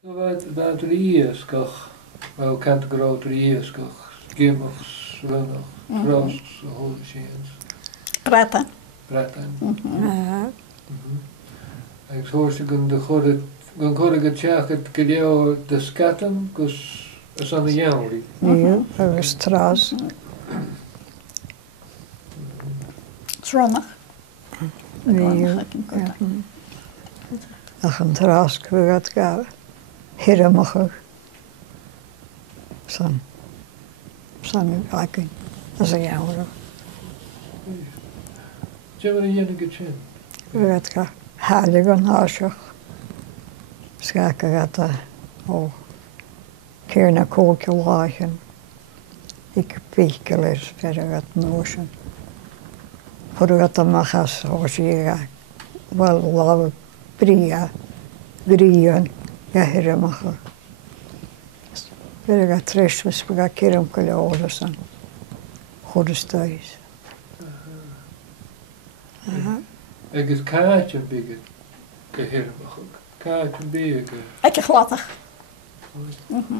Wat er is, kach, wel kent groter is, kach, gimmers, runnig, frost, hoge scenes. Praten. Praten. Ja. Ik hoor ze gaan korrige tjach het gedeel de skatten, kus is aan de janri. Ja, dat was trouwens. Zonnig. Ja. Dat een trouwens kwijt gaan. Hier mag ik. Sam kijken. Dat is een jammer. Tjemmer een jenige tjen. Kwijt gaan. Heilig en huisig. Schaken gaat daar. Oh. Keer naar kookje lagen. Ik piekel eens verder uit nozen. Voordat de magas hoor wel lauwe bria, grieën, ja hier mag ik. Verder gaat tres, we gaan keer om kunnen horen zijn. Goede stuis. Ik is kaartje bigger, gehirmig ook. Kaartje bigger. Ik glattig.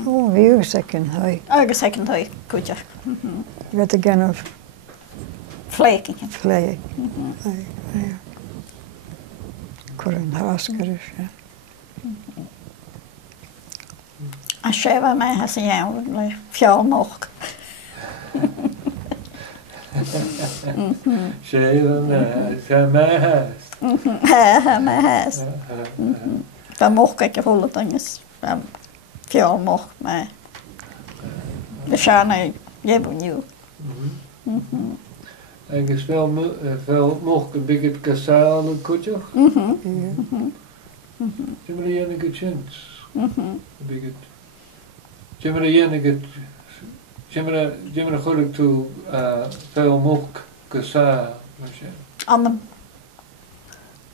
Oh, weer zeker hij. Ik zeg een hoi, koetje. Weet ik geen of Vlekingen. vlees. Ja. Voor een huiskerus, ja. Als je bij mij has jou, veel nog. Zeven, zijn mijn huis. Mijn huis. Dan mocht ik volle dingen. Veel mocht, maar. De schane, je bent nieuw. Ik is veel nog een beetje kasale kutje. Tjemmer een jenige tjens. Tjemmer een jenige. Tjemmer goed toe veel mocht kasa. Aan de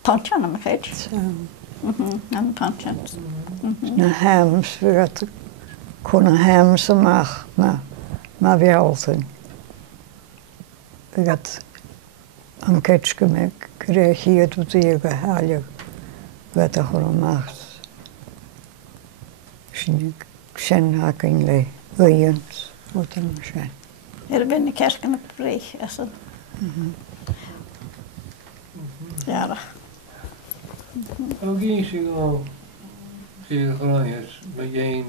tandje aan mijn geest. Zo. Aan de tandje. Een hems, we kunnen hemsen mag, maar we altijd. Ik had een keertje mee gereageerd op die gehaald. Wat er gewoon maakt. Ik ken haar kinderen, weens, wat er nog zijn. Hier ben ik kerk in de preek. Ja, Ook eens gewoon, zie je gewoon eens, met je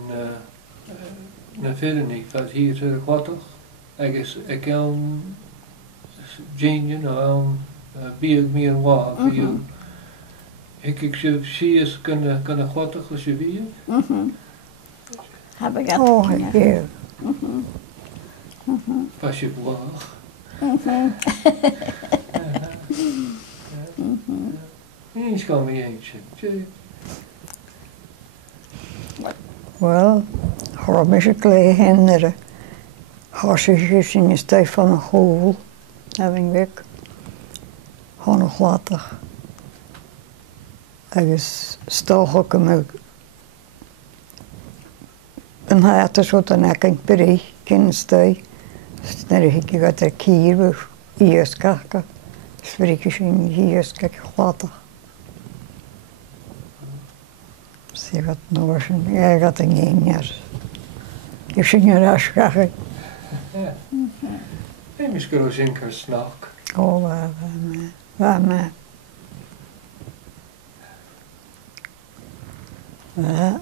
naar verder niet, want hier is er wat toch? Ik kan Jean, wie ik meer wat, ik zie eens kunnen wat toch als je wie? heb ik het. Oh, ja. Pas je wacht. Eens kan we eentje. Wel, waarom is ik klein hinderen? Als je in de tijd van een goal, heb ik weg. Gewoon nog lattig. Ik is stok met een hart is wat een ekking per kinderstij. Dan heb ik uit de kier, hier kijken. Spreek je in hier kijken lattig. Zie wat nog een, jij gaat een 1 jaar. Je ziet je raas kijken. En misschien ook een keer snak. Oh, waar mij. Ja.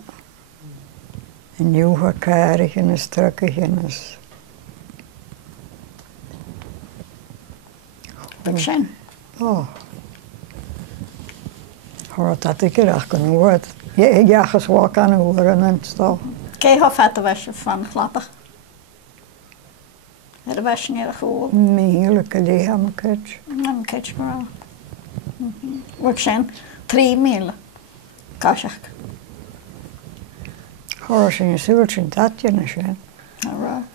Een nieuw gekarig en een strakke gennis. Ik zijn. Oh. Hoor dat ik er echt kunnen horen. Je jaagt eens wel kan horen en zo. Kijk hoe vet de wasje van glattig. De wasje niet goed. Heerlijke lichaamketje. Een keertje maar. Ik zijn 3 milen. Kazak. Hoor ze een zuurtje dat je niet zijn. Alright.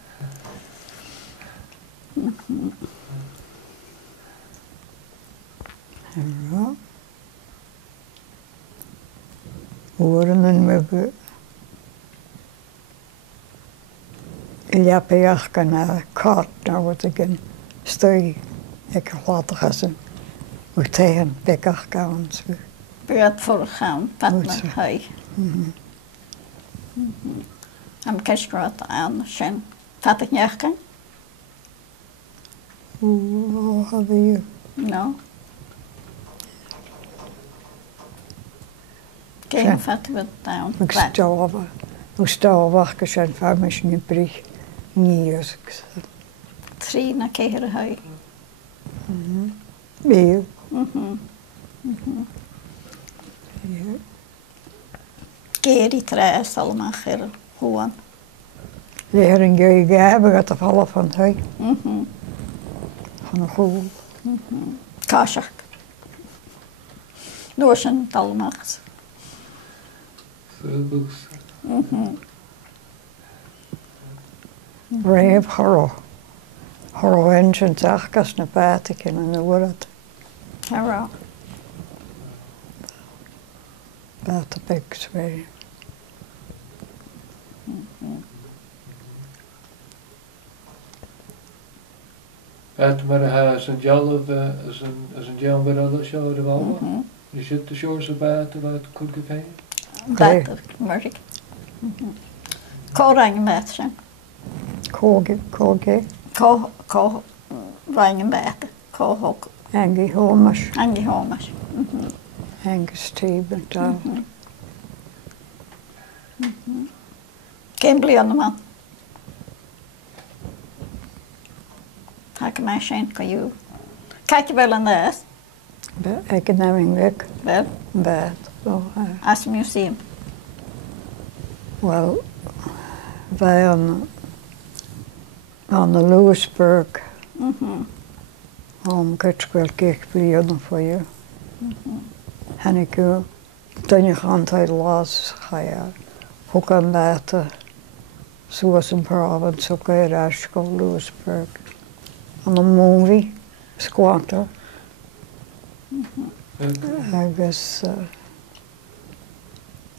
Ja. Horen en we ja, ik kan naar kaart, naar wat ik een stuk. Ik laat gaan zijn. We tegen bekag gaan. Buurt voor gaan. Wat met hij. Am Keshrat aan Shen. Tat ik niet kan? Hoe had je? No. Shen. Geen vat we down. Ik stava que zijn farmers niet brich. Niet 3 na keren hij. meer. Geri 3 allemaal ger. Hoe? Leren je hebben gaat vallen van hij. Van een goed. Kashak. Noorsen allemaal. Vogels. Brave horror. Horror engine zachgas naar buiten kunnen de wereld. Hero. Buiten piks weer. Uit maar een jalf, als een jam bij alle show wel. Je zit de shores buiten wat goed geven. Dat maar ik. Korang met zijn. Koge. Ko rangen met. Ko hok. Angie Holmes. Angie homas. Angie Steven daar. Geen bliande man. Haak mij zijn kan je. Kijk je wel aan de Ik neem een week. wel Bed. als museum. Wel, wij aan de Lewisburg. Om Kutschwell Kirkbillionen voor je. En ik toen je gaat uit las, ga je ook aan buiten. Zoals een province, ook uit Asheville, Lewisburg. En een movie, Squatter. I guess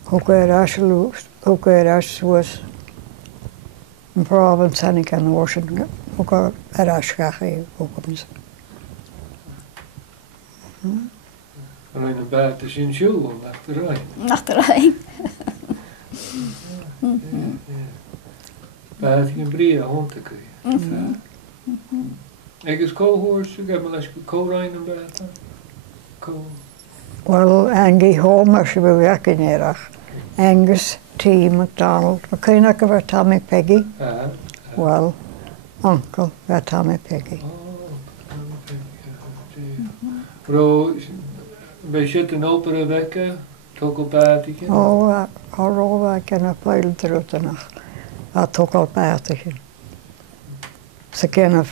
ook uit Asheville, ook uit Asheville. Een province en ik aan Washington, ook uit Asheville, ook op eens. Alleen een buiten zijn show achteruit. Achterin. Buiten een brie hond te krijgen. Ik is cohorts, ik heb wel eens co-rijn en buiten. Wel, Angie Holmes, we werken hier. Angus T. McDonald. We kunnen ook weer Tommy Peggy. Wel, Uncle, weer Tommy Peggy. Bro, wij zitten opere wekken, toch op buiten. Oh, we kunnen veel terug nog. Dat ook al buiten. Ze kunnen